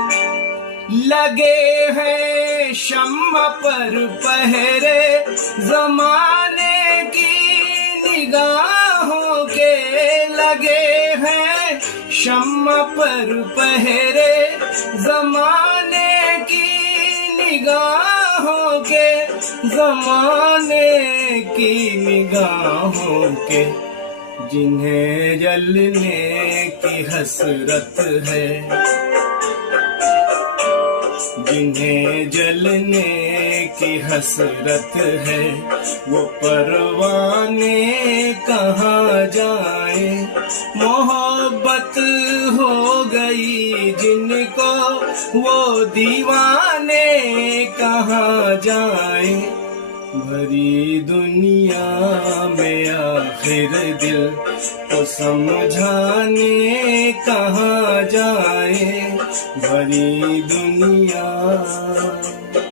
लगे हैं शम्मा पर पहरे जमाने की निगाहों के, लगे हैं शम्मा पर पहरे जमाने की निगाहों के, जमाने की निगाहों के, जिन्हें जलने की हसरत है, जिन्हें जलने की हसरत है, वो परवाने कहाँ जाए। मोहब्बत हो गई जिनको वो दीवाने कहाँ जाए। भरी दुनिया में आखिर दिल को समझाने कहाँ जाए। भरी दुनिया